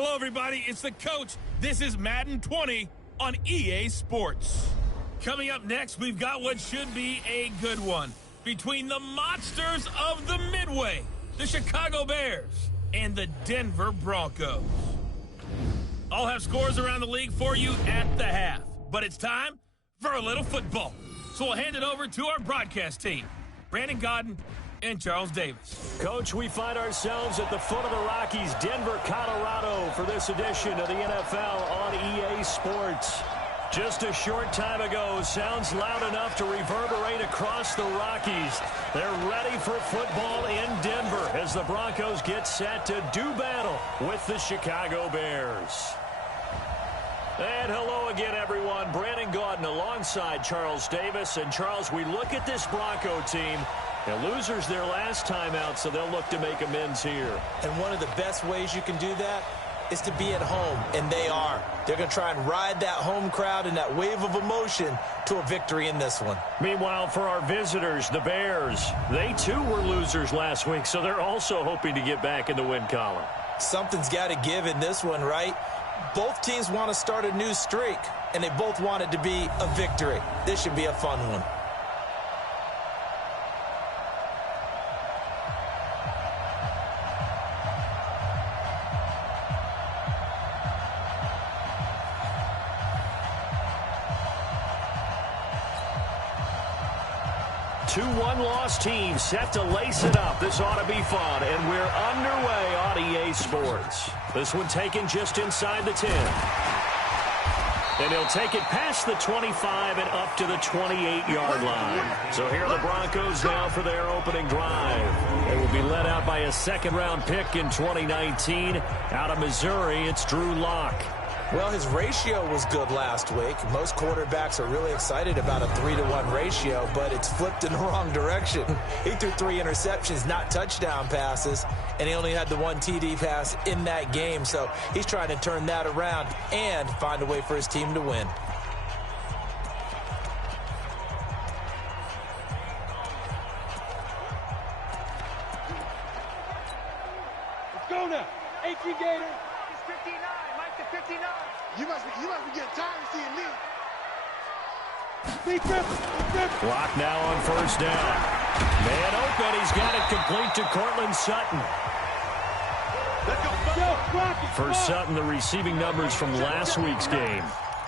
Hello, everybody. It's the coach. This is Madden 20 on EA Sports. Coming up next, we've got what should be a good one between the monsters of the Midway, the Chicago Bears, and the Denver Broncos. I'll have scores around the league for you at the half, but it's time for a little football. So we'll hand it over to our broadcast team, Brandon Godden and Charles Davis. Coach, we find ourselves at the foot of the Rockies, Denver, Colorado, for this edition of the NFL on EA Sports. Just a short time ago, sounds loud enough to reverberate across the Rockies. They're ready for football in Denver as the Broncos get set to do battle with the Chicago Bears. And hello again, everyone. Brandon Gaudin alongside Charles Davis. And, Charles, we look at this Bronco team. They're losers their last time out, so they'll look to make amends here. And one of the best ways you can do that is to be at home, and they are. They're going to try and ride that home crowd and that wave of emotion to a victory in this one. Meanwhile, for our visitors, the Bears, they too were losers last week, so they're also hoping to get back in the win column. Something's got to give in this one, right? Both teams want to start a new streak, and they both want it to be a victory. This should be a fun one. Two one-loss teams set to lace it up. This ought to be fun, and we're underway on EA Sports. This one taken just inside the 10. And he'll take it past the 25 and up to the 28-yard line. So here are the Broncos now for their opening drive. They will be led out by a second-round pick in 2019. Out of Missouri, it's Drew Lock. Well, his ratio was good last week. Most quarterbacks are really excited about a 3-to-1 ratio, but it's flipped in the wrong direction. He threw 3 interceptions, not touchdown passes, and he only had the 1 TD pass in that game. So he's trying to turn that around and find a way for his team to win. Let's go now. 18 Gator. It's 59. Mike to 59. You must be getting tired of seeing me. Clock now on first down. Man open. He's got it complete to Cortland Sutton. For Sutton, the receiving numbers from last week's game.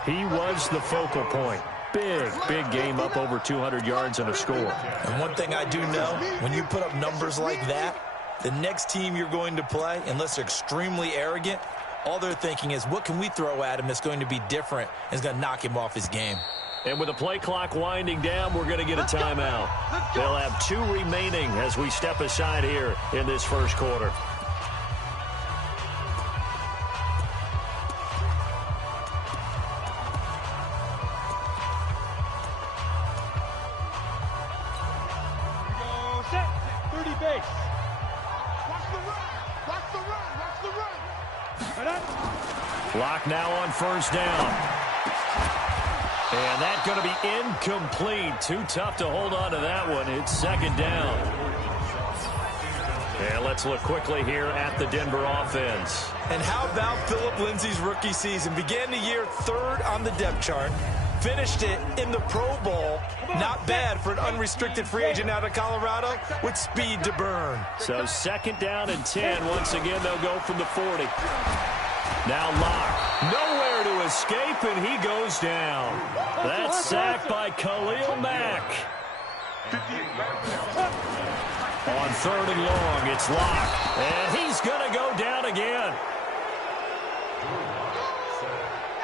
He was the focal point. Big game, up over 200 yards and a score. And one thing I do know, when you put up numbers like that, the next team you're going to play, unless they're extremely arrogant, all they're thinking is, what can we throw at him that's going to be different and is going to knock him off his game? And with the play clock winding down, we're going to get a timeout. They'll have 2 remaining as we step aside here in this first quarter. Clock now on first down. And that's going to be incomplete. Too tough to hold on to that one. It's second down. And let's look quickly here at the Denver offense. And how about Phillip Lindsay's rookie season? Began the year 3rd on the depth chart. Finished it in the Pro Bowl. Not bad for an unrestricted free agent out of Colorado with speed to burn. So second down and 10. Once again, they'll go from the 40. Now Locke, nowhere to escape, and he goes down. That's sacked by Khalil Mack. On 3rd and long, it's Locke, and he's going to go down again.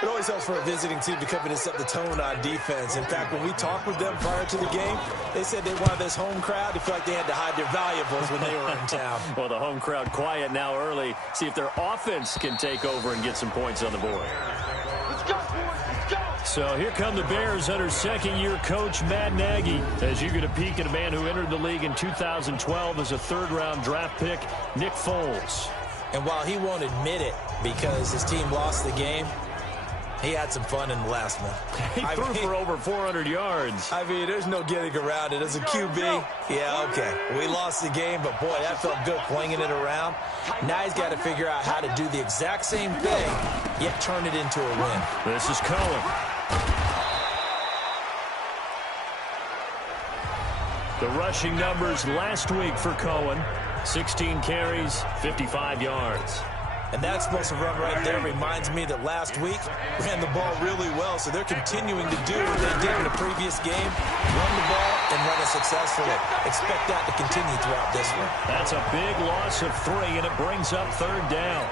It always helps for a visiting team to come in and set the tone on defense. In fact, when we talked with them prior to the game, they said they wanted this home crowd to feel like they had to hide their valuables when they were in town. Well, the home crowd quiet now early. See if their offense can take over and get some points on the board. Let's go, boys. Let's go. So here come the Bears under second-year coach Matt Nagy. As you get a peek at a man who entered the league in 2012 as a 3rd-round draft pick, Nick Foles. And while he won't admit it because his team lost the game, He had some fun in the last one. He threw for over 400 yards. I mean, there's no getting around it. As a QB, yeah, okay. We lost the game, but boy, that felt good flinging it around. Now he's got to figure out how to do the exact same thing, yet turn it into a win. This is Cohen. The rushing numbers last week for Cohen. 16 carries, 55 yards. And that explosive run right there reminds me that last week ran the ball really well, so they're continuing to do what they did in the previous game, run the ball and run it successfully. Expect that to continue throughout this one. That's a big loss of 3, and it brings up 3rd down.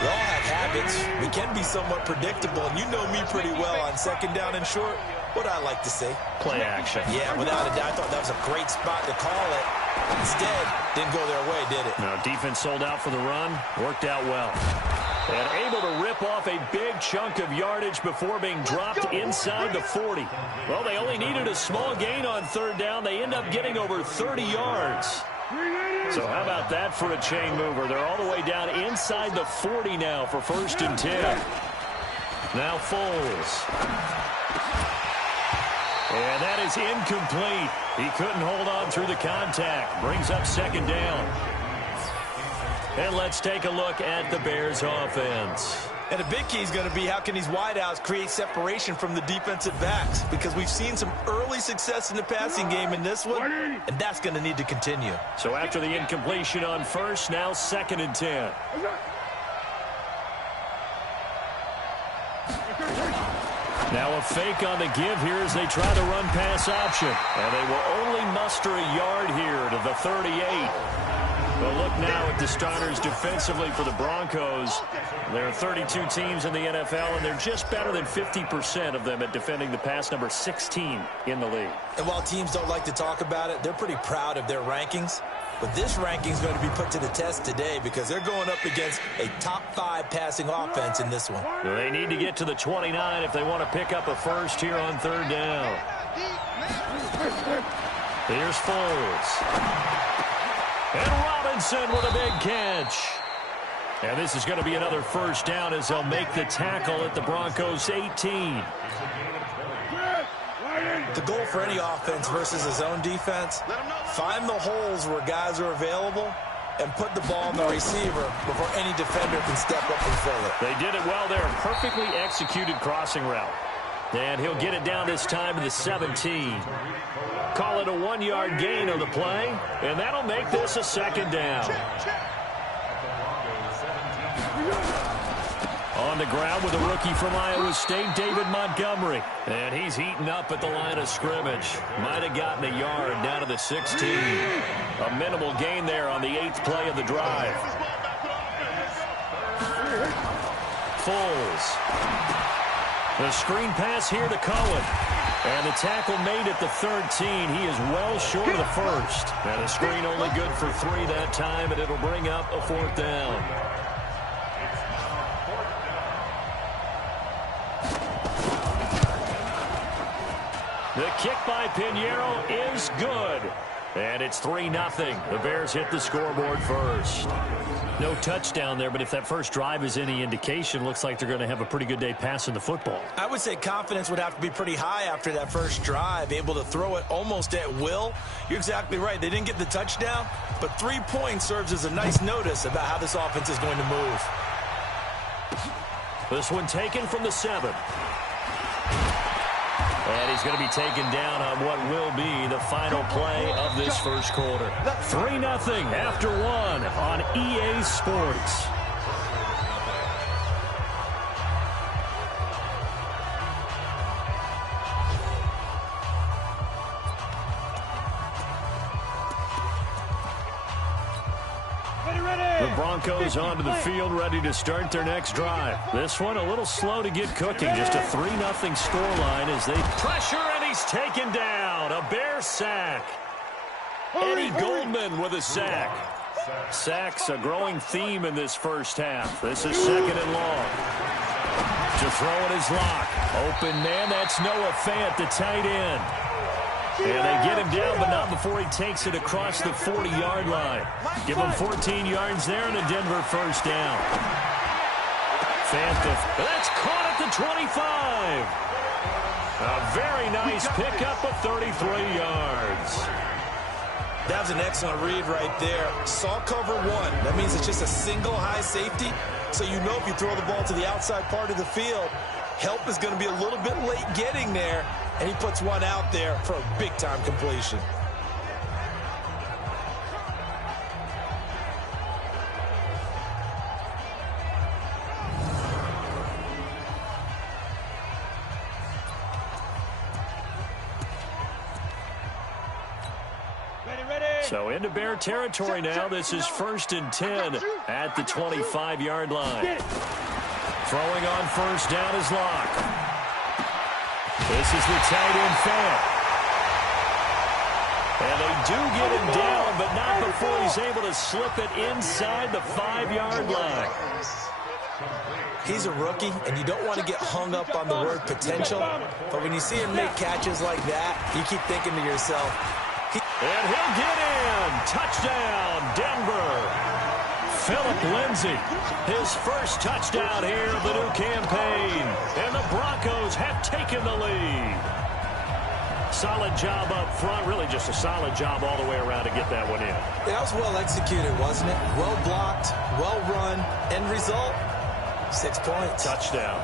We all have habits. We can be somewhat predictable, and you know me pretty well on 2nd down and short. What I like to say. Play action. Yeah, without a doubt. I thought that was a great spot to call it. Instead, didn't go their way, did it? Now, defense sold out for the run. Worked out well. And able to rip off a big chunk of yardage before being dropped inside the 40. Well, they only needed a small gain on 3rd down. They end up getting over 30 yards. So how about that for a chain mover? They're all the way down inside the 40 now for 1st and 10. Now Foles. And that is incomplete. He couldn't hold on through the contact. Brings up 2nd down. And let's take a look at the Bears offense. And a big key is going to be how can these wideouts create separation from the defensive backs, because we've seen some early success in the passing game in this one, and that's going to need to continue. So after the incompletion on 1st, now 2nd and 10. Now a fake on the give here as they try the run-pass option. And they will only muster a yard here to the 38. But look now at the starters defensively for the Broncos. There are 32 teams in the NFL, and they're just better than 50% of them at defending the pass, number 16 in the league. And while teams don't like to talk about it, they're pretty proud of their rankings. But this ranking is going to be put to the test today because they're going up against a top 5 passing offense in this one. They need to get to the 29 if they want to pick up a 1st here on 3rd down. Here's Foles. And Robinson with a big catch. And this is going to be another 1st down as they'll make the tackle at the Broncos 18. The goal for any offense versus his own defense, find the holes where guys are available and put the ball on the receiver before any defender can step up and fill it. They did it well there. Perfectly executed crossing route. And he'll get it down this time to the 17. Call it a 1-yard gain on the play, and that'll make this a 2nd down. On the ground with a rookie from Iowa State, David Montgomery. And he's heating up at the line of scrimmage. Might have gotten a yard down to the 16. A minimal gain there on the 8th play of the drive. Foles. The screen pass here to Cohen. And the tackle made at the 13. He is well short of the 1st. And a screen only good for 3 that time, and it'll bring up a 4th down. The kick by Pinheiro is good. And it's 3-0. The Bears hit the scoreboard first. No touchdown there, but if that first drive is any indication, looks like they're going to have a pretty good day passing the football. I would say confidence would have to be pretty high after that first drive, able to throw it almost at will. You're exactly right. They didn't get the touchdown, but 3 points serves as a nice notice about how this offense is going to move. This one taken from the 7. And he's going to be taken down on what will be the final play of this first quarter. 3-0 after 1 on EA Sports. The Broncos onto the field, ready to start their next drive. This one a little slow to get cooking. Just a 3-0 scoreline as they pressure, and he's taken down. A Bear sack. Eddie Goldman with a sack. Sacks a growing theme in this first half. This is 2nd and long. To throw it is Locke. Open man, that's Noah Fant, the tight end. And they get him down, but not before he takes it across the 40-yard line. Give him 14 yards there and a Denver 1st down. Fant, that's caught at the 25. A very nice pickup of 33 yards. That was an excellent read right there. Saw cover one. That means it's just a single high safety. So you know if you throw the ball to the outside part of the field, help is going to be a little bit late getting there. And he puts one out there for a big-time completion. So into Bear territory now. This is 1st and 10 at the 25-yard line. Throwing on first down is Locke. This is the tight end Fant. And they do get him down, but not before he's able to slip it inside the 5-yard line. He's a rookie, and you don't want to get hung up on the word potential. But when you see him make catches like that, you keep thinking to yourself, and he'll get in. Touchdown, Denver. Phillip Lindsay, his first touchdown here of the new campaign. And the Broncos have taken the lead. Solid job up front. Really just a solid job all the way around to get that one in. That was well executed, wasn't it? Well blocked, well run. End result, 6 points. Touchdown.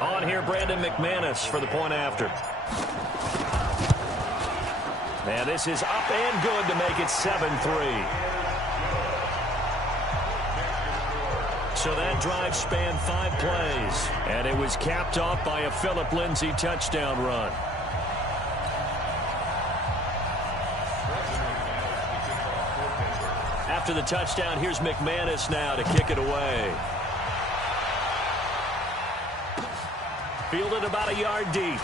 On here, Brandon McManus for the point after. And this is up and good to make it 7-3. So that drive spanned 5 plays. And it was capped off by a Phillip Lindsay touchdown run. After the touchdown, here's McManus now to kick it away. Fielded about a yard deep.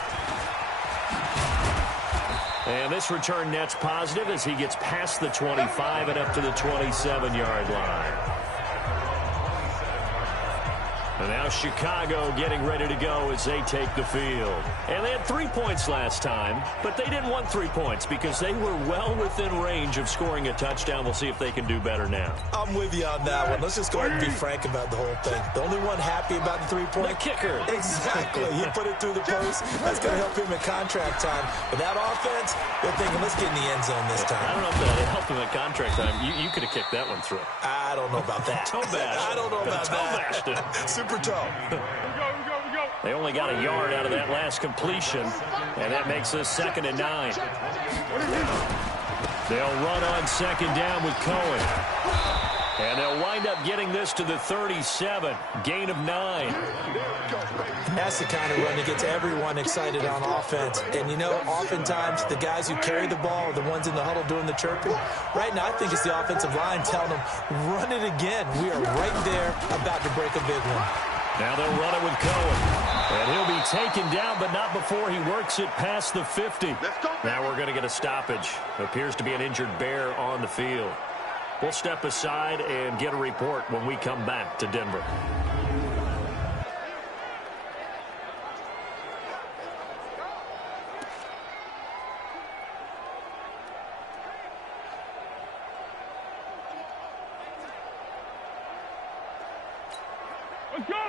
And this return net's positive as he gets past the 25 and up to the 27-yard line. And now Chicago getting ready to go as they take the field. And they had 3 points last time, but they didn't want 3 points because they were well within range of scoring a touchdown. We'll see if they can do better now. I'm with you on that one. Let's just go ahead and be frank about the whole thing. The only one happy about the 3-point? The kicker. Exactly. He put it through the post. That's going to help him in contract time. But that offense, they're thinking, let's get in the end zone this time. I don't know if that helped him in contract time. You could have kicked that one through. I don't know about that. Toe bash. I don't know about that. Super toe. They only got a yard out of that last completion, and that makes us 2nd and 9. They'll run on 2nd down with Cohen. And they'll wind up getting this to the 37. Gain of 9. That's the kind of run that gets everyone excited on offense. And, you know, oftentimes the guys who carry the ball are the ones in the huddle doing the chirping. Right now, I think it's the offensive line telling them, run it again. We are right there about to break a big one. Now they'll run it with Cohen. And he'll be taken down, but not before he works it past the 50. Now we're going to get a stoppage. Appears to be an injured Bear on the field. We'll step aside and get a report when we come back to Denver.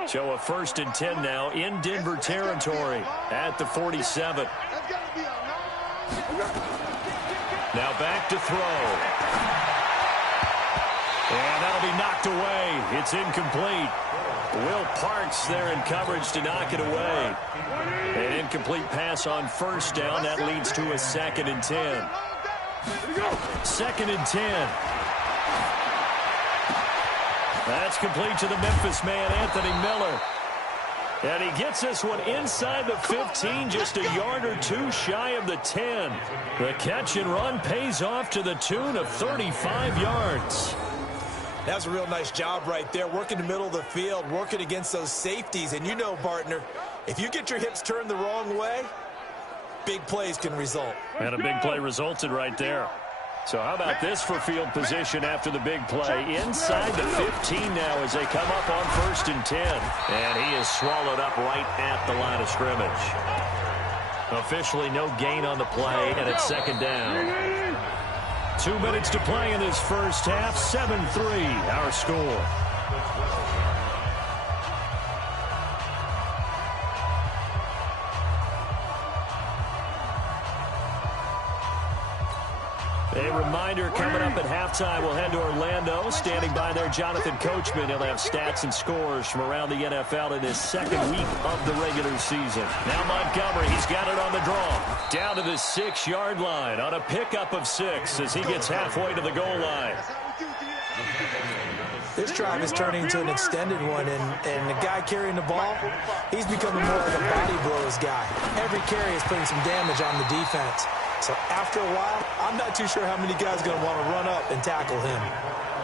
So a 1st and 10 now in Denver territory at the 47. Now back to throw. And that'll be knocked away. It's incomplete. Will Parks there in coverage to knock it away. An incomplete pass on 1st down. That leads to a 2nd and 10. 2nd and 10. That's complete to the Memphis man, Anthony Miller. And he gets this one inside the 15, just a yard or two shy of the 10. The catch and run pays off to the tune of 35 yards. That's a real nice job right there, working the middle of the field, working against those safeties. And you know, partner, if you get your hips turned the wrong way, big plays can result. And a big play resulted right there. So how about this for field position after the big play? Inside the 15 now as they come up on 1st and 10. And he is swallowed up right at the line of scrimmage. Officially no gain on the play, and it's 2nd down. 2 minutes to play in this first half. 7-3 our score. A reminder, coming up at halftime, we'll head to Orlando. Standing by there, Jonathan Coachman. He'll have stats and scores from around the NFL in his 2nd week of the regular season. Now Montgomery, he's got it on the draw. Down to the 6-yard line on a pickup of 6 as he gets halfway to the goal line. This drive is turning into an extended one, and the guy carrying the ball, he's becoming more like a body blows guy. Every carry is putting some damage on the defense. So after a while, I'm not too sure how many guys are going to want to run up and tackle him.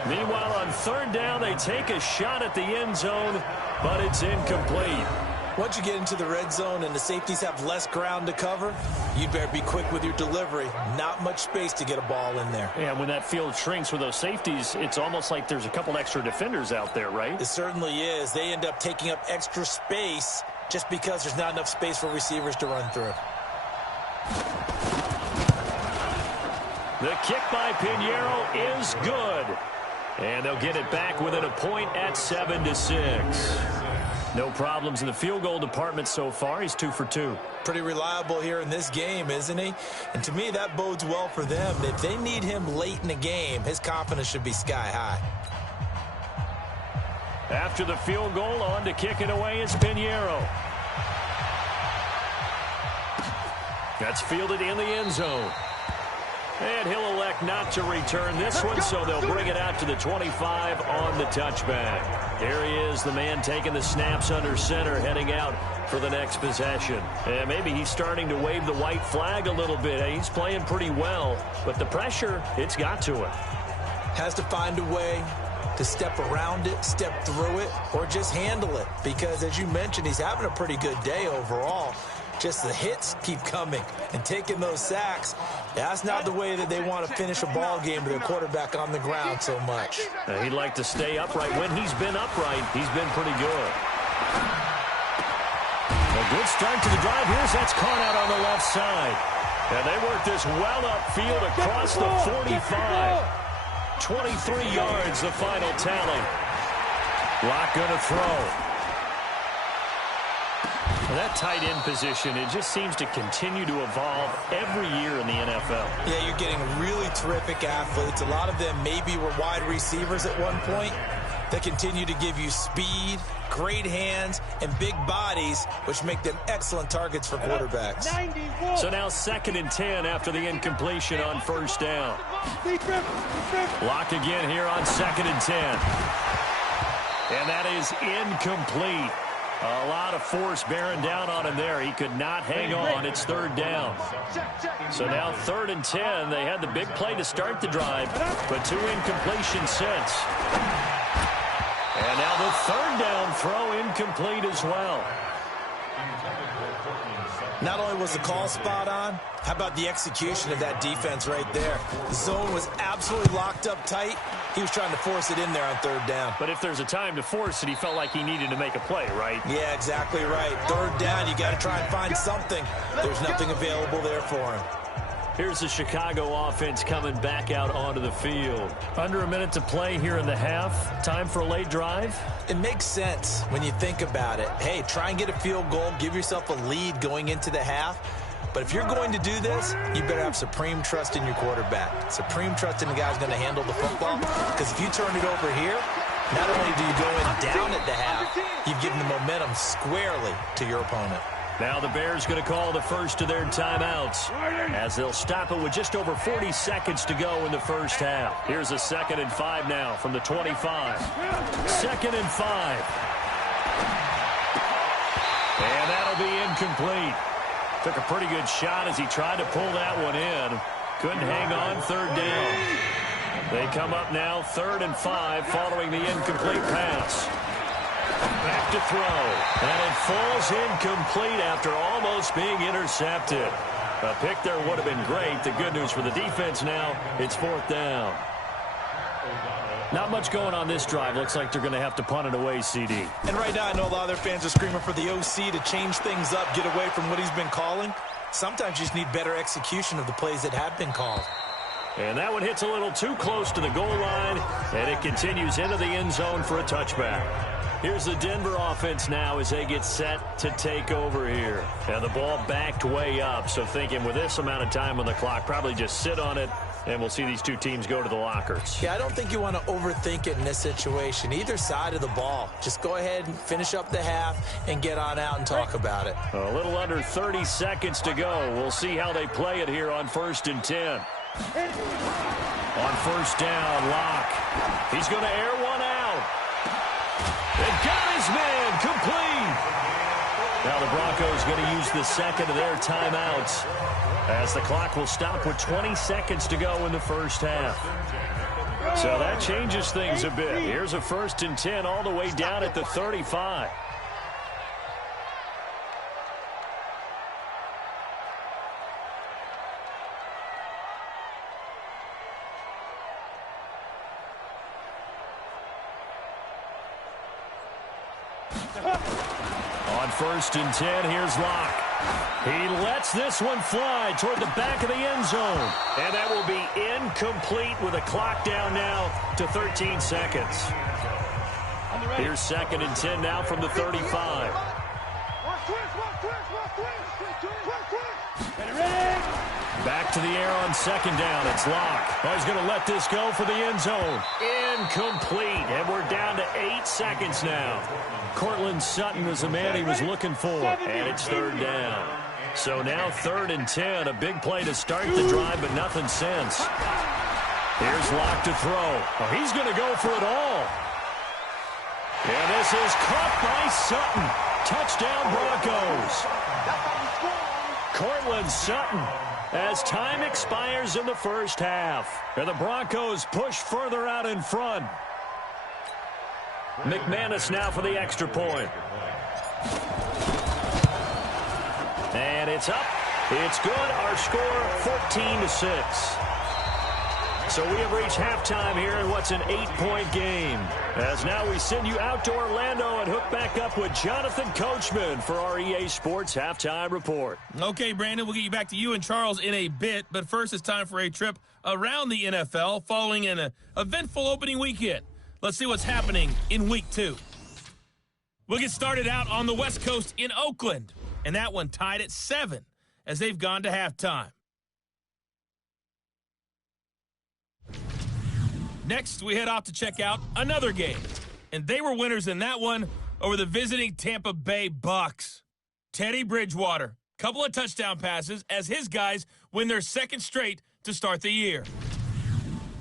Meanwhile, on 3rd down, they take a shot at the end zone, but it's incomplete. Once you get into the red zone and the safeties have less ground to cover, you better be quick with your delivery. Not much space to get a ball in there. And when that field shrinks with those safeties, it's almost like there's a couple extra defenders out there, right? It certainly is. They end up taking up extra space just because there's not enough space for receivers to run through. The kick by Pinheiro is good. And they'll get it back within a point at 7-6. No problems in the field goal department so far. He's 2 for 2. Pretty reliable here in this game, isn't he? And to me, that bodes well for them. If they need him late in the game, his confidence should be sky high. After the field goal, on to kick it away is Pinheiro. That's fielded in the end zone. And he'll elect not to return this one, so they'll bring it out to the 25 on the touchback. Here he is, the man taking the snaps under center, heading out for the next possession. And maybe he's starting to wave the white flag a little bit. He's playing pretty well, but the pressure, it's got to him. Has to find a way to step around it, step through it, or just handle it. Because, as you mentioned, he's having a pretty good day overall. Just the hits keep coming and taking those sacks. That's not the way that they want to finish a ball game with their quarterback on the ground so much. He'd like to stay upright. When he's been upright, he's been pretty good. A good start to the drive. That's caught out on the left side. And they work this well upfield across the 45. 23 yards, the final tally. Lock going to throw. That tight end position, it just seems to continue to evolve every year in the NFL. Yeah, you're getting really terrific athletes. A lot of them maybe were wide receivers at one point. They continue to give you speed, great hands, and big bodies, which make them excellent targets for quarterbacks. So now 2nd and 10 after the incompletion on 1st down. Lock again here on 2nd and 10. And that is incomplete. A lot of force bearing down on him there. He could not hang on. It's 3rd down. So now 3rd and 10. They had the big play to start the drive, but 2 incompletions since. And now the 3rd down throw incomplete as well. Not only was the call spot on, how about the execution of that defense right there? The zone was absolutely locked up tight. He was trying to force it in there on 3rd down. But if there's a time to force it, he felt like he needed to make a play, right? Yeah, exactly right. 3rd down, you got to try and find something. There's nothing available there for him. Here's the Chicago offense coming back out onto the field. Under a minute to play here in the half. Time for a late drive. It makes sense when you think about it. Hey, try and get a field goal. Give yourself a lead going into the half. But if you're going to do this, you better have supreme trust in your quarterback. Supreme trust in the guy who's going to handle the football. Because if you turn it over here, not only do you go in down at the half, you've given the momentum squarely to your opponent. Now the Bears going to call the first of their timeouts as they'll stop it with just over 40 seconds to go in the first half. Here's a 2nd and 5 now from the 25. 2nd and 5. And that'll be incomplete. Took a pretty good shot as he tried to pull that one in. Couldn't hang on. 3rd down. They come up now 3rd and 5 following the incomplete pass. Back to throw. And it falls incomplete after almost being intercepted. A pick there would have been great. The good news for the defense now, it's 4th down. Not much going on this drive. Looks like they're going to have to punt it away, CD. And right now I know a lot of their fans are screaming for the OC to change things up, get away from what he's been calling. Sometimes you just need better execution of the plays that have been called. And that one hits a little too close to the goal line, and it continues into the end zone for a touchback. Here's the Denver offense now as they get set to take over here. And the ball backed way up, so thinking with this amount of time on the clock, probably just sit on it, and we'll see these two teams go to the lockers. Yeah, I don't think you want to overthink it in this situation. Either side of the ball. Just go ahead and finish up the half and get on out and talk about it. A little under 30 seconds to go. We'll see how they play it here on 1st and 10. On 1st down, Locke. He's going to air one out. And got his man complete. Now the Broncos going to use the second of their timeouts as the clock will stop with 20 seconds to go in the first half. So that changes things a bit. Here's a 1st and 10 all the way down at the 35. On 1st and 10, here's Locke. He lets this one fly toward the back of the end zone. And that will be incomplete with a clock down now to 13 seconds. Here's 2nd and 10 now from the 35. Back to the air on 2nd down. It's Locke. Oh, he's going to let this go for the end zone. Incomplete. And we're down to 8 seconds now. Cortland Sutton was the man he was looking for. And it's 3rd down. So now 3rd and 10. A big play to start the drive, but nothing since. Here's Locke to throw. Oh, he's going to go for it all. And this is caught by Sutton. Touchdown, Broncos. Cortland Sutton as time expires in the first half. And the Broncos push further out in front. McManus now for the extra point. And it's up. It's good. Our score 14-6. So we have reached halftime here in what's an 8-point game. As now we send you out to Orlando and hook back up with Jonathan Coachman for our EA Sports Halftime Report. Okay, Brandon, we'll get you back to you and Charles in a bit. But first, it's time for a trip around the NFL following an eventful opening weekend. Let's see what's happening in Week 2. We'll get started out on the West Coast in Oakland. And that one tied at 7 as they've gone to halftime. Next, we head off to check out another game. And they were winners in that one over the visiting Tampa Bay Bucks. Teddy Bridgewater, couple of touchdown passes as his guys win their 2nd straight to start the year.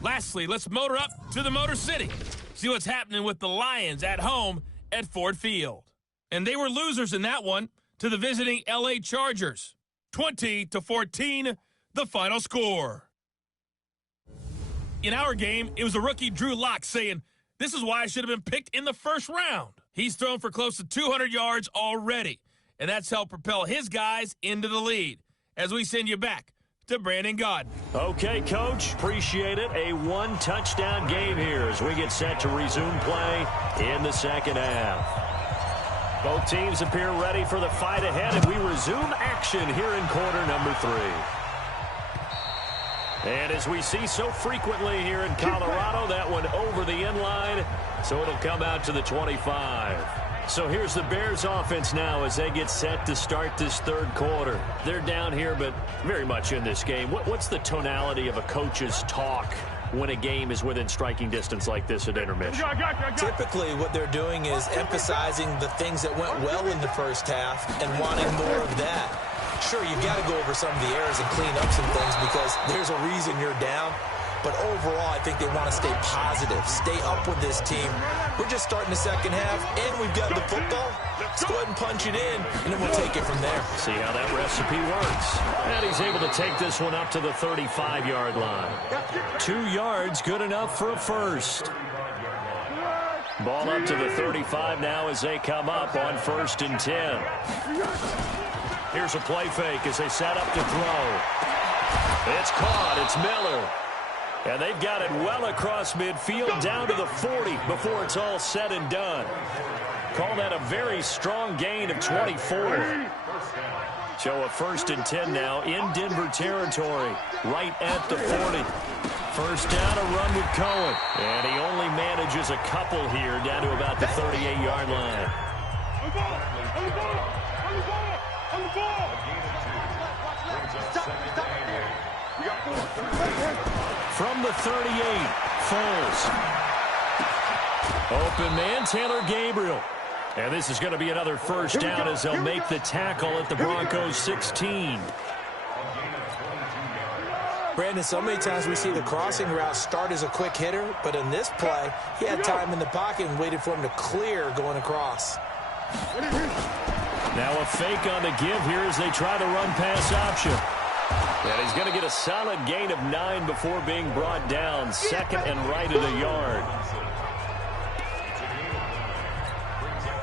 Lastly, let's motor up to the Motor City. See what's happening with the Lions at home at Ford Field. And they were losers in that one to the visiting LA Chargers. 20-14, the final score. In our game, it was the rookie Drew Lock saying, "This is why I should have been picked in the first round." He's thrown for close to 200 yards already, and that's helped propel his guys into the lead. As we send you back to Brandon Gaudin. Okay, Coach, appreciate it. A 1-touchdown game here as we get set to resume play in the second half. Both teams appear ready for the fight ahead, and we resume action here in quarter number 3. And as we see so frequently here in Colorado, that one over the end line, so it'll come out to the 25. So here's the Bears offense now as they get set to start this 3rd quarter. They're down here, but very much in this game. What's the tonality of a coach's talk when a game is within striking distance like this at intermission? Typically, what they're doing is emphasizing the things that went well in the first half and wanting more of that. Sure, you've got to go over some of the errors and clean up some things because there's a reason you're down. But overall, I think they want to stay positive, stay up with this team. We're just starting the second half, and we've got the football. Let's go ahead and punch it in, and then we'll take it from there. See how that recipe works. And he's able to take this one up to the 35-yard line. 2 yards, good enough for a first. Ball up to the 35 now as they come up on 1st and 10. Here's a play fake as they set up to throw. It's caught. It's Miller. And they've got it well across midfield down to the 40 before it's all said and done. Call that a very strong gain of 24. So a 1st and 10 now in Denver territory, right at the 40. First down, a run with Cohen. And he only manages a couple here down to about the 38-yard line. From the 38, Foles. Open man, Taylor Gabriel. And this is going to be another first down as they'll make the tackle at the Broncos 16. Brandon, so many times we see the crossing route start as a quick hitter, but in this play, he had time in the pocket and waited for him to clear going across. Now a fake on the give here as they try the run pass option. And he's going to get a solid gain of 9 before being brought down. 2nd and right at a yard.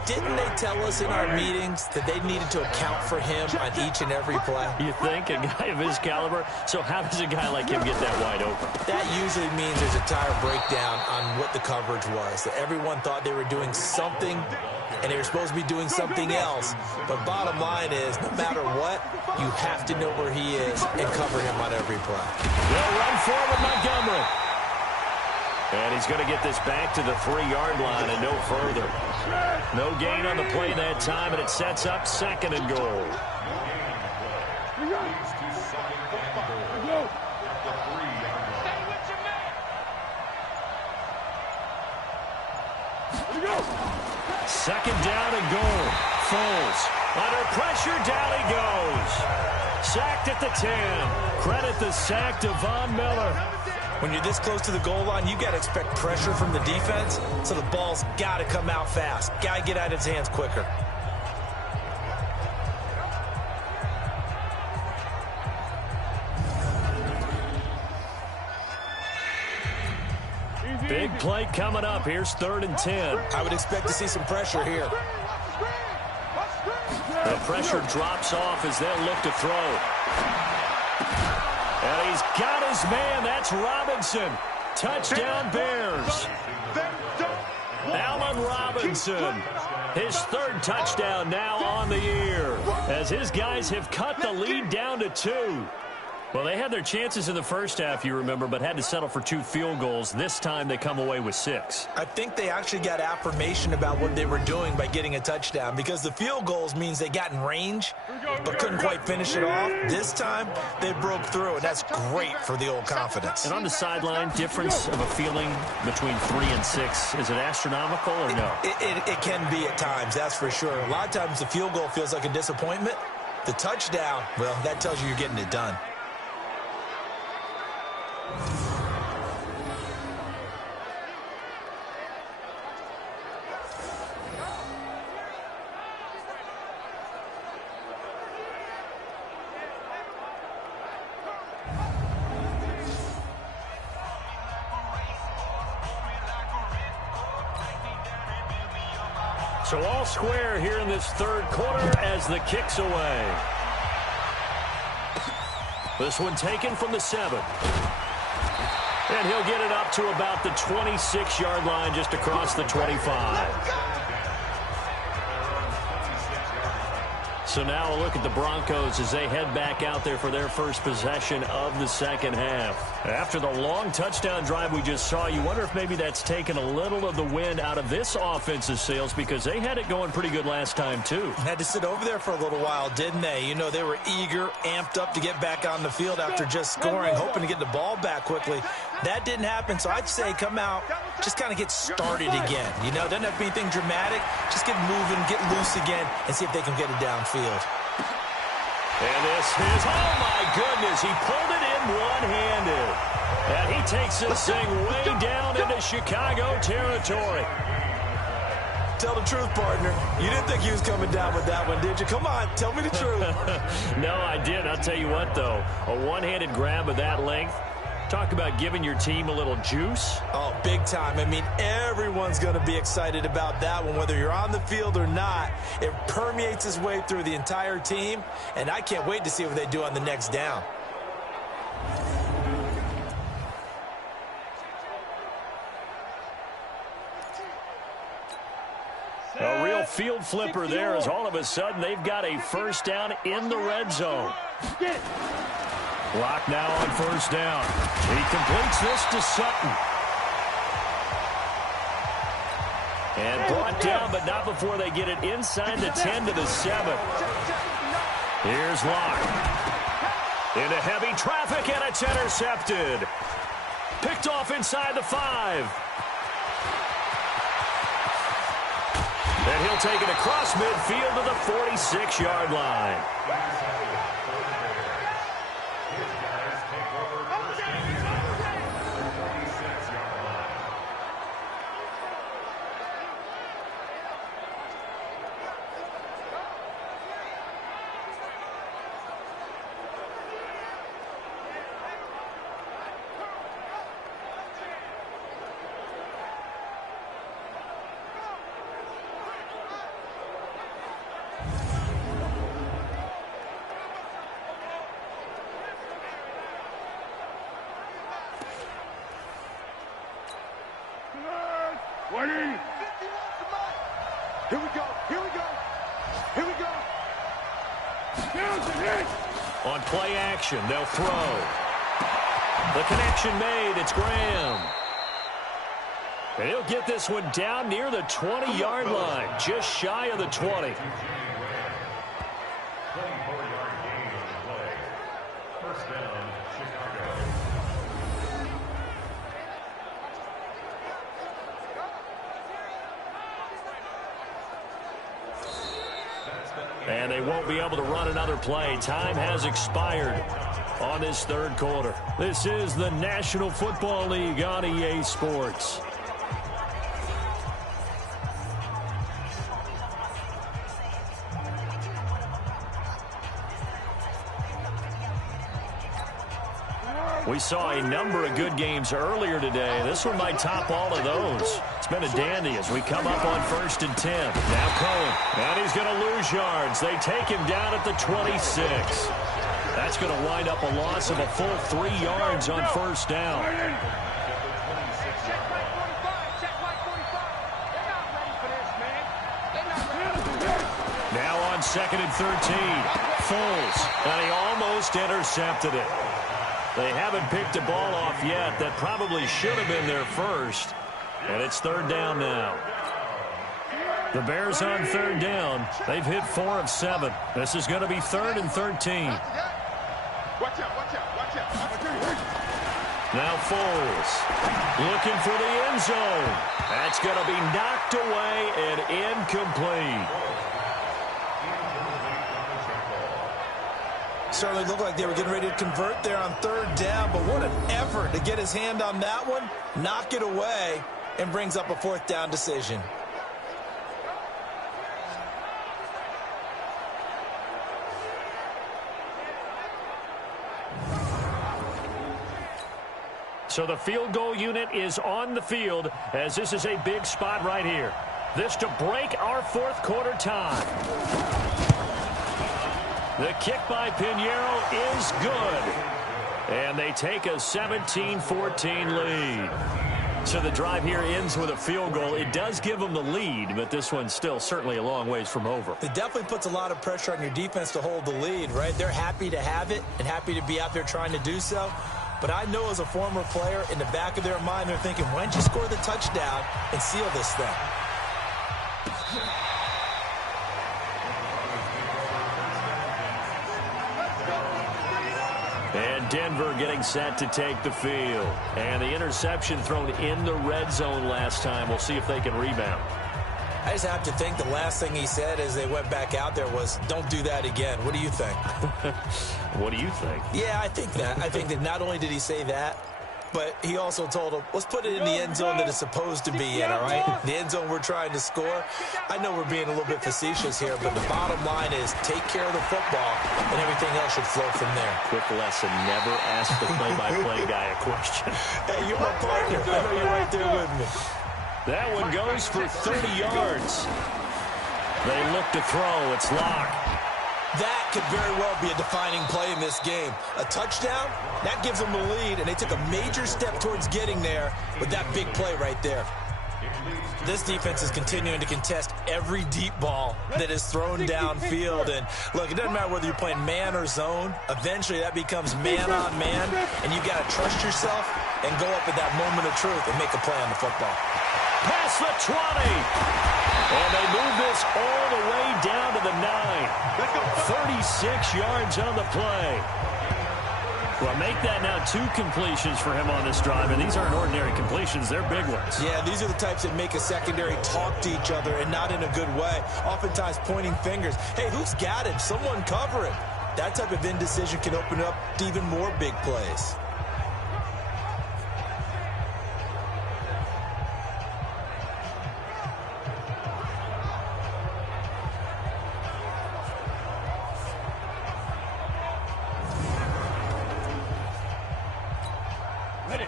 Didn't they tell us in our meetings that they needed to account for him on each and every play? You think? A guy of his caliber? So how does a guy like him get that wide open? That usually means there's a tire breakdown on what the coverage was. That everyone thought they were doing something, and they were supposed to be doing something else. But bottom line is, no matter what, you have to know where he is and cover him on every play. They'll run forward Montgomery. And he's going to get this back to the 3-yard line and no further. No gain on the play that time, and it sets up 2nd and goal. Second down and goal. Foles. Under pressure, down he goes. Sacked at the 10. Credit the sack to Von Miller. When you're this close to the goal line, you got to expect pressure from the defense, so the ball's got to come out fast. Got to get out of his hands quicker. Big play coming up. Here's 3rd and 10. I would expect to see some pressure here. The pressure drops off as they'll look to throw. And he's got his man. That's Robinson. Touchdown, Bears. Allen Robinson. His 3rd touchdown now on the year, as his guys have cut the lead down to 2. Well, they had their chances in the first half, you remember, but had to settle for 2 field goals. This time they come away with 6. I think they actually got affirmation about what they were doing by getting a touchdown, because the field goals means they got in range but couldn't quite finish it off. This time they broke through, and that's great for the old confidence. And on the sideline, difference of a feeling between 3 and 6, is it astronomical or no? It can be at times, that's for sure. A lot of times the field goal feels like a disappointment. The touchdown, well, that tells you you're getting it done. So all square here in this 3rd quarter as the kick's away. This one taken from the 7. And he'll get it up to about the 26-yard line, just across the 25. So now a look at the Broncos as they head back out there for their first possession of the second half. After the long touchdown drive we just saw, you wonder if maybe that's taken a little of the wind out of this offensive sails, because they had it going pretty good last time too. Had to sit over there for a little while, didn't they? You know, they were eager, amped up to get back on the field after just scoring, hoping to get the ball back quickly. That didn't happen, so I'd say come out, just kind of get started again. You know, doesn't have to be anything dramatic. Just get moving, get loose again, and see if they can get it downfield. And this is, oh my goodness, he pulled it in one-handed. And he takes this thing way down into Chicago territory. Tell the truth, partner. You didn't think he was coming down with that one, did you? Come on, tell me the truth. No, I did. I'll tell you what, though. A one-handed grab of that length, Talk about giving your team a little juice. Oh, big time. I mean, everyone's going to be excited about that one, whether you're on the field or not. It permeates its way through the entire team, and I can't wait to see what they do on the next down. A real field flipper there as all of a sudden they've got a first down in the red zone. Clock now on first down. He completes this to Sutton. And brought down, but not before they get it inside the 10 to the 7. Here's Locke. Into heavy traffic, and it's intercepted. Picked off inside the 5. And he'll take it across midfield to the 46-yard line. Here we go. Here we go. Here we go. On play action, they'll throw. The connection made. It's Graham. And he'll get this one down near the 20-yard line, just shy of the 20. And they won't be able to run another play. Time has expired on this third quarter. This is the National Football League on EA Sports. We saw a number of good games earlier today. This one might top all of those. It's been a dandy as we come up on 1st and 10. Now Cohen. And he's going to lose yards. They take him down at the 26. That's going to wind up a loss of a full 3 yards on first down. Now on 2nd and 13. Foles. And he almost intercepted it. They haven't picked a ball off yet. That probably should have been their first. And it's 3rd down now. The Bears on 3rd down. They've hit 4 of 7. This is going to be 3rd and 13. Watch out, watch out, watch out. Now Foles looking for the end zone. That's going to be knocked away and incomplete. Certainly looked like they were getting ready to convert there on 3rd down, but what an effort to get his hand on that one, knock it away, and brings up a 4th down decision. So the field goal unit is on the field as this is a big spot right here. This to break our 4th quarter tie. The kick by Pinheiro is good. And they take a 17-14 lead. So the drive here ends with a field goal. It does give them the lead, but this one's still certainly a long ways from over. It definitely puts a lot of pressure on your defense to hold the lead, right? They're happy to have it and happy to be out there trying to do so. But I know as a former player, in the back of their mind, they're thinking, why don't you score the touchdown and seal this thing? And Denver getting set to take the field. And the interception thrown in the red zone last time. We'll see if they can rebound. I just have to think the last thing he said as they went back out there was, don't do that again. What do you think? What do you think? Yeah, I think that. I think that not only did he say that, but he also told him, let's put it in the end zone that it's supposed to be in, all right? The end zone we're trying to score. I know we're being a little bit facetious here, but the bottom line is take care of the football, and everything else should flow from there. Quick lesson, never ask the play-by-play guy a question. Hey, you're my partner. I know you're right there with me. That one goes for 30 yards. They look to throw. It's locked. That could very well be a defining play in this game. A touchdown, that gives them the lead, and they took a major step towards getting there with that big play right there. This defense is continuing to contest every deep ball that is thrown downfield. And look, it doesn't matter whether you're playing man or zone. Eventually, that becomes man on man, and you've got to trust yourself and go up at that moment of truth and make a play on the football. Past the 20. And they move this all the way down to the 9. 36 yards on the play. Well, make that now 2 completions for him on this drive, and these aren't ordinary completions. They're big ones. Yeah, these are the types that make a secondary talk to each other, and not in a good way. Oftentimes pointing fingers. Hey, who's got him? Someone cover him. That type of indecision can open up to even more big plays.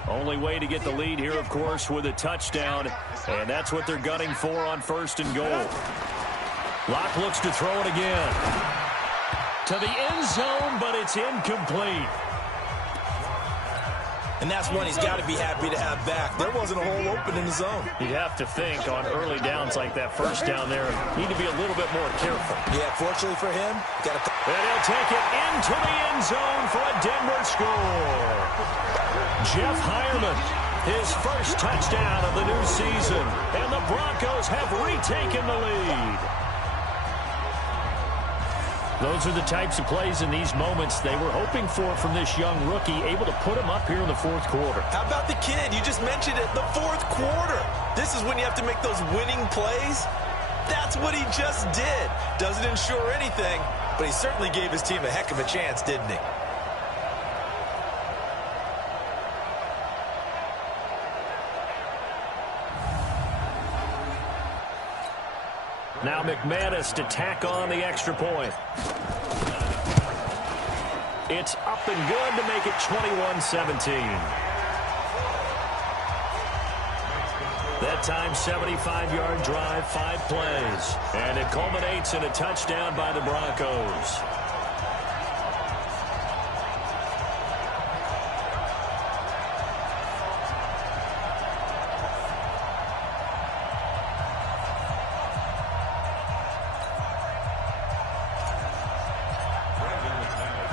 Only way to get the lead here, of course, with a touchdown, and that's what they're gunning for on 1st and goal. Locke looks to throw it again. To the end zone, but it's incomplete. And that's one he's got to be happy to have back. There wasn't a hole open in the zone. You'd have to think on early downs like that first down there, need to be a little bit more careful. Yeah, fortunately for him, got to... And he'll take it into the end zone for a Denver score. Jeff Hireman, his first touchdown of the new season. And the Broncos have retaken the lead. Those are the types of plays in these moments they were hoping for from this young rookie, able to put him up here in the 4th quarter. How about the kid? You just mentioned it, the 4th quarter. This is when you have to make those winning plays. That's what he just did. Doesn't ensure anything, but he certainly gave his team a heck of a chance, didn't he? Now McManus to tack on the extra point. It's up and good to make it 21-17. That time, 75-yard drive, 5 plays. And it culminates in a touchdown by the Broncos.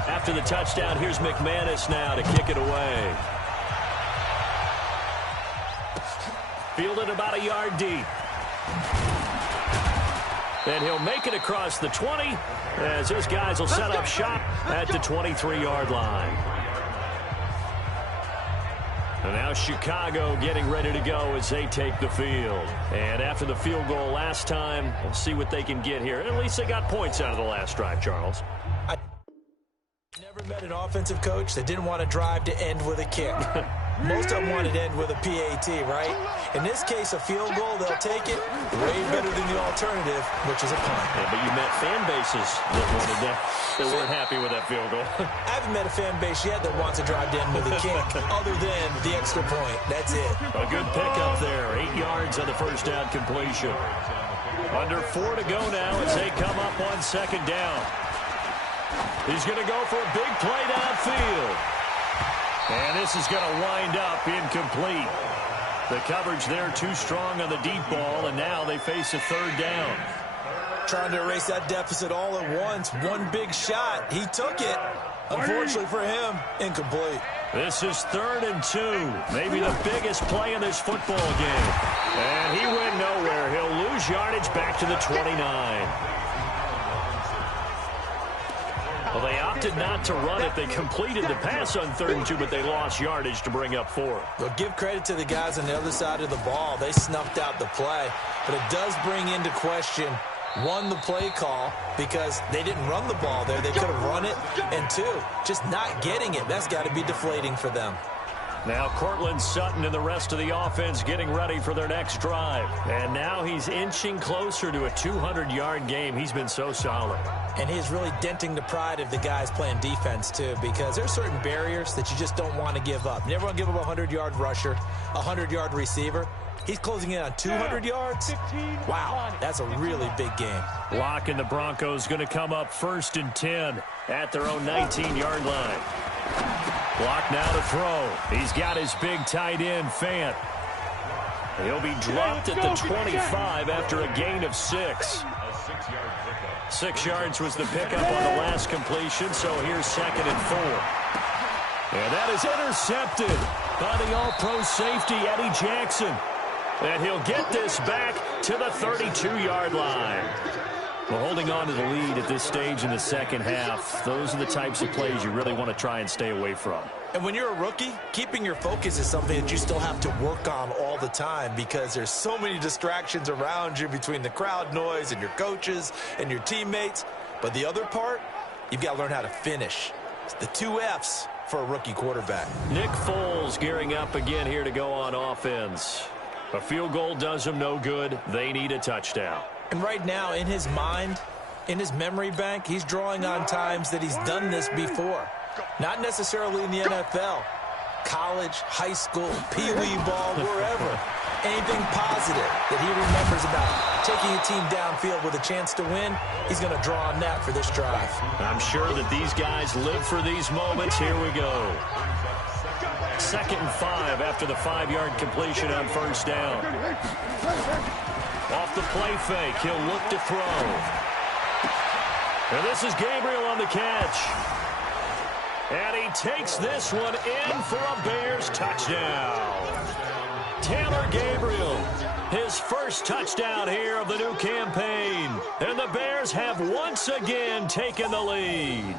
After the touchdown, here's McManus now to kick it away. Fielded about a yard deep. And he'll make it across the 20 as his guys will set up shop at the 23-yard line. And now Chicago getting ready to go as they take the field. And after the field goal last time, we'll see what they can get here. At least they got points out of the last drive, Charles. Never met an offensive coach that didn't want to drive to end with a kick. Most of them wanted to end with a PAT, right? In this case, a field goal, they'll take it way better than the alternative, which is a punt. Yeah, but you met fan bases that wanted that, that weren't happy with that field goal. I haven't met a fan base yet that wants to drive to end with a kick, other than the extra point. That's it. A good pickup there. 8 yards on the first down completion. Under 4 to go now as they come up on 2nd down. He's going to go for a big play downfield. And this is going to wind up incomplete. The coverage there too strong on the deep ball, and now they face a 3rd down. Trying to erase that deficit all at once. One big shot. He took it. Unfortunately for him, incomplete. This is 3rd and 2. Maybe the biggest play in this football game. And he went nowhere. He'll lose yardage back to the 29. Well, they opted not to run it. They completed the pass on 3rd and 2, but they lost yardage to bring up 4. Well, give credit to the guys on the other side of the ball. They snuffed out the play. But it does bring into question, 1, the play call, because they didn't run the ball there. They could have run it. And 2, just not getting it. That's got to be deflating for them. Now Cortland Sutton and the rest of the offense getting ready for their next drive. And now he's inching closer to a 200-yard game. He's been so solid. And he's really denting the pride of the guys playing defense, too, because there's certain barriers that you just don't want to give up. You never want to give up a 100-yard rusher, a 100-yard receiver. He's closing in on 200 yards. Wow, that's a really big game. Locke and the Broncos going to come up 1st and 10 at their own 19-yard line. Locke now to throw. He's got his big tight end, Fant. He'll be dropped at the 25 after a gain of 6. 6 yards was the pickup on the last completion, so here's 2nd and 4. And that is intercepted by the All-Pro safety, Eddie Jackson. And he'll get this back to the 32-yard line. Well, holding on to the lead at this stage in the second half, those are the types of plays you really want to try and stay away from. And when you're a rookie, keeping your focus is something that you still have to work on all the time because there's so many distractions around you between the crowd noise and your coaches and your teammates. But the other part, you've got to learn how to finish. It's the 2 F's for a rookie quarterback. Nick Foles gearing up again here to go on offense. A field goal does them no good. They need a touchdown. And right now, in his mind, in his memory bank, he's drawing on times that he's done this before. Not necessarily in the NFL. College, high school, pee-wee ball, wherever. Anything positive that he remembers about taking a team downfield with a chance to win, he's going to draw on that for this drive. I'm sure that these guys live for these moments. Here we go. 2nd and 5 after the 5-yard completion on 1st down. Off the play fake, he'll look to throw. And this is Gabriel on the catch. And he takes this one in for a Bears touchdown. Taylor Gabriel, his first touchdown here of the new campaign. And the Bears have once again taken the lead.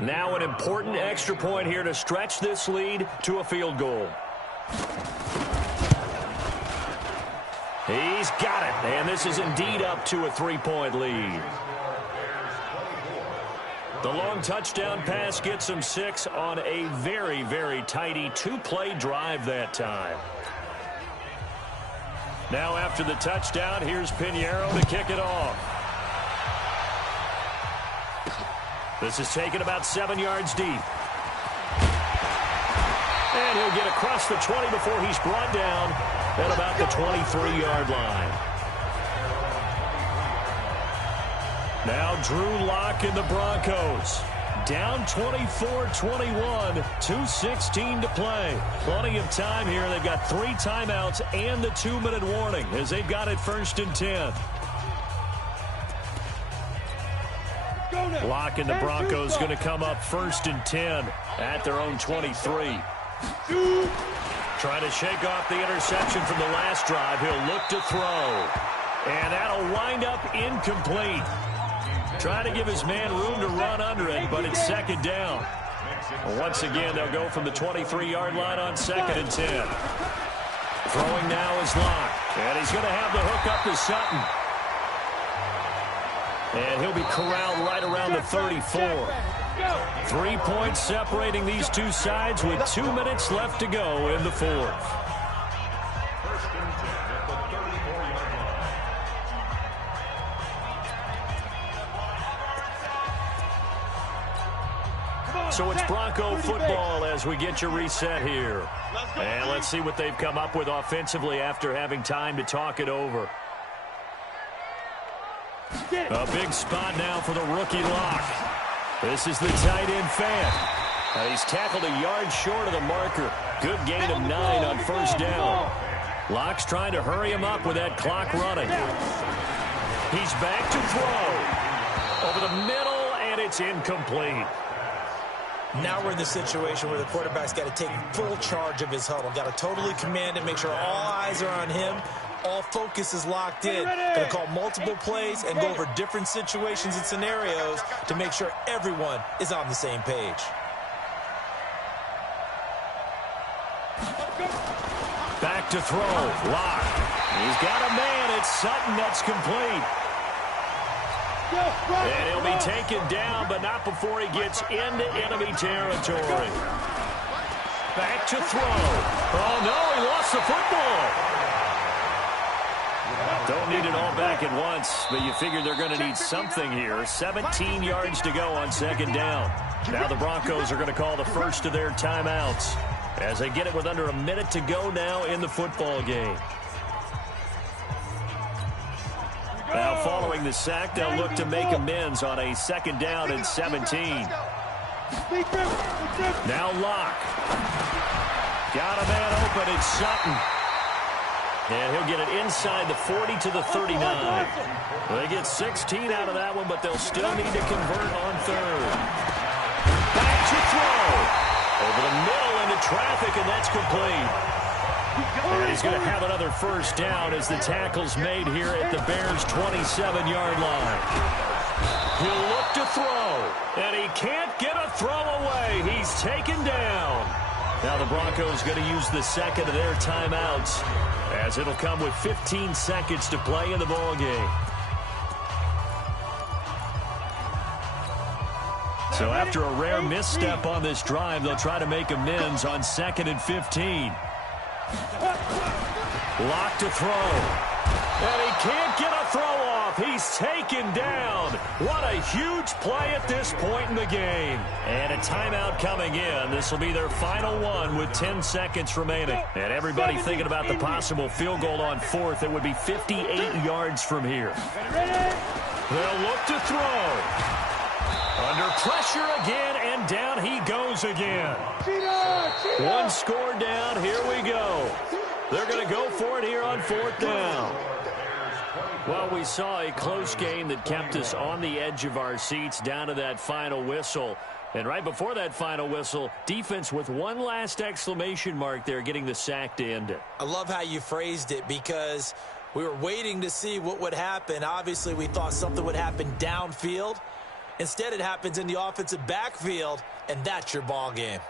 Now an important extra point here to stretch this lead to a field goal. He's got it, and this is indeed up to a 3-point lead. The long touchdown pass gets him 6 on a very, very tidy 2-play drive that time. Now after the touchdown, here's Pinheiro to kick it off. This is taken about 7 yards deep. And he'll get across the 20 before he's brought down at about the 23-yard line. Now Drew Lock and the Broncos. Down 24-21, 2:16 to play. Plenty of time here. They've got 3 timeouts and the 2-minute warning as they've got it 1st and 10. Locke and the Broncos going to come up 1st and 10 at their own 23. Trying to shake off the interception from the last drive. He'll look to throw. And that'll wind up incomplete. Trying to give his man room to run under it, but it's 2nd down. Once again, they'll go from the 23-yard line on 2nd and 10. Throwing now is Locke. And he's going to have the hook up to Sutton. And he'll be corralled right around the 34. 3 points separating these two sides with 2 minutes left to go in the 4th. So it's Bronco football as we get you reset here. And let's see what they've come up with offensively after having time to talk it over. A big spot now for the rookie Locke. This is the tight end Fant. He's tackled a yard short of the marker. Good gain of 9 on 1st down. Locke's trying to hurry him up with that clock running. He's back to throw. Over the middle, and it's incomplete. Now we're in the situation where the quarterback's got to take full charge of his huddle. Got to totally command it, make sure all eyes are on him. All focus is locked in. Going to call multiple plays and go over different situations and scenarios to make sure everyone is on the same page. Back to throw. Lock. He's got a man. It's Sutton. That's complete. And he'll be taken down, but not before he gets into enemy territory. Back to throw. Oh, no, he lost the football. Don't need it all back at once, but you figure they're going to need something here. 17 yards to go on second down. Now the Broncos are going to call the first of their timeouts as they get it with under a minute to go now in the football game. Now, following the sack, they'll look to make amends on a second down and 17. Now Locke. Got a man open. It's Sutton. And he'll get it inside the 40 to the 39. They get 16 out of that one, but they'll still need to convert on third. Back to throw. Over the middle into traffic, and that's complete. And he's going to have another first down as the tackle's made here at the Bears' 27-yard line. He'll look to throw, and he can't get a throw away. He's taken down. Now the Broncos going to use the second of their timeouts as it'll come with 15 seconds to play in the ball game. So after a rare misstep on this drive, they'll try to make amends on 2nd and 15. Lock to throw. And he can't get a throw off. He's taken down. What a huge play at this point in the game. And a timeout coming in. This will be their final one with 10 seconds remaining. And everybody thinking about the possible field goal on fourth. It would be 58 yards from here. They'll look to throw. Under pressure again, and down he goes again. One score down. Here we go. They're going to go for it here on fourth down. Well, we saw a close game that kept us on the edge of our seats down to that final whistle. And right before that final whistle, defense with one last exclamation mark there, getting the sack to end it. I love how you phrased it because we were waiting to see what would happen. Obviously, we thought something would happen downfield. Instead, it happens in the offensive backfield, and that's your ball game.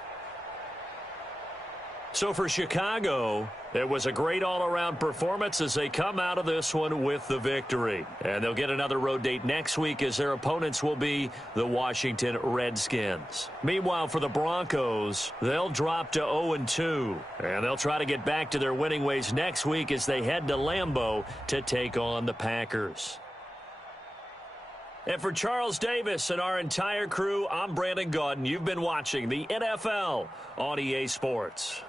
So for Chicago, it was a great all-around performance as they come out of this one with the victory. And they'll get another road date next week as their opponents will be the Washington Redskins. Meanwhile, for the Broncos, they'll drop to 0-2. And they'll try to get back to their winning ways next week as they head to Lambeau to take on the Packers. And for Charles Davis and our entire crew, I'm Brandon Gaudin. You've been watching the NFL on EA Sports.